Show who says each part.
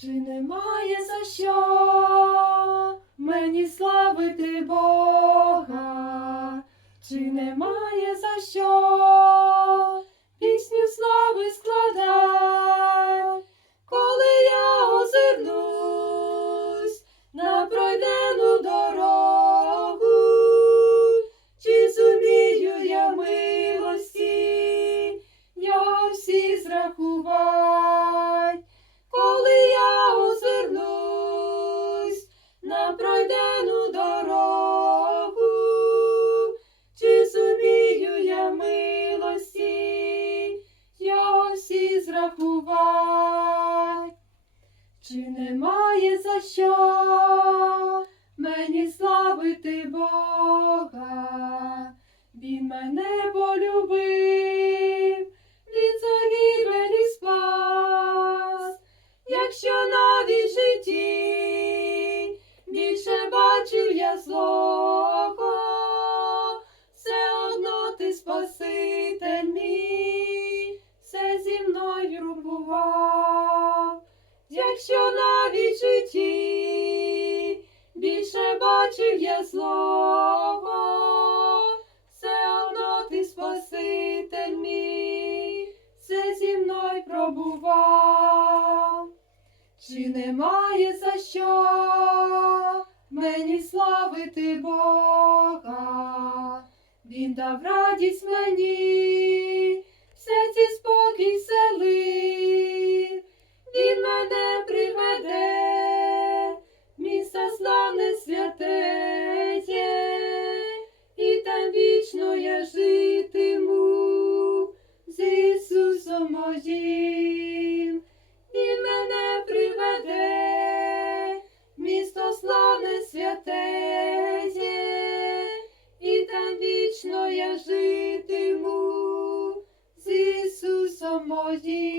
Speaker 1: Чи немає за що мені славити Бога? Чи немає за що коли я озирнусь на пройдену дорогу, чи зумію я милості, його всі зрахувать, чи немає за що мені славити Бога, він мене полюбив, якщо навіть житті більше бачив я злого, все одно ти спаситель мій, все зі мною бував, якщо навіть житті більше бачив я злого, Чи немає за що мені славити Бога? Він дав радість мені, все ці спокій славне святеє, і там вічно я житиму з Ісусом моїм.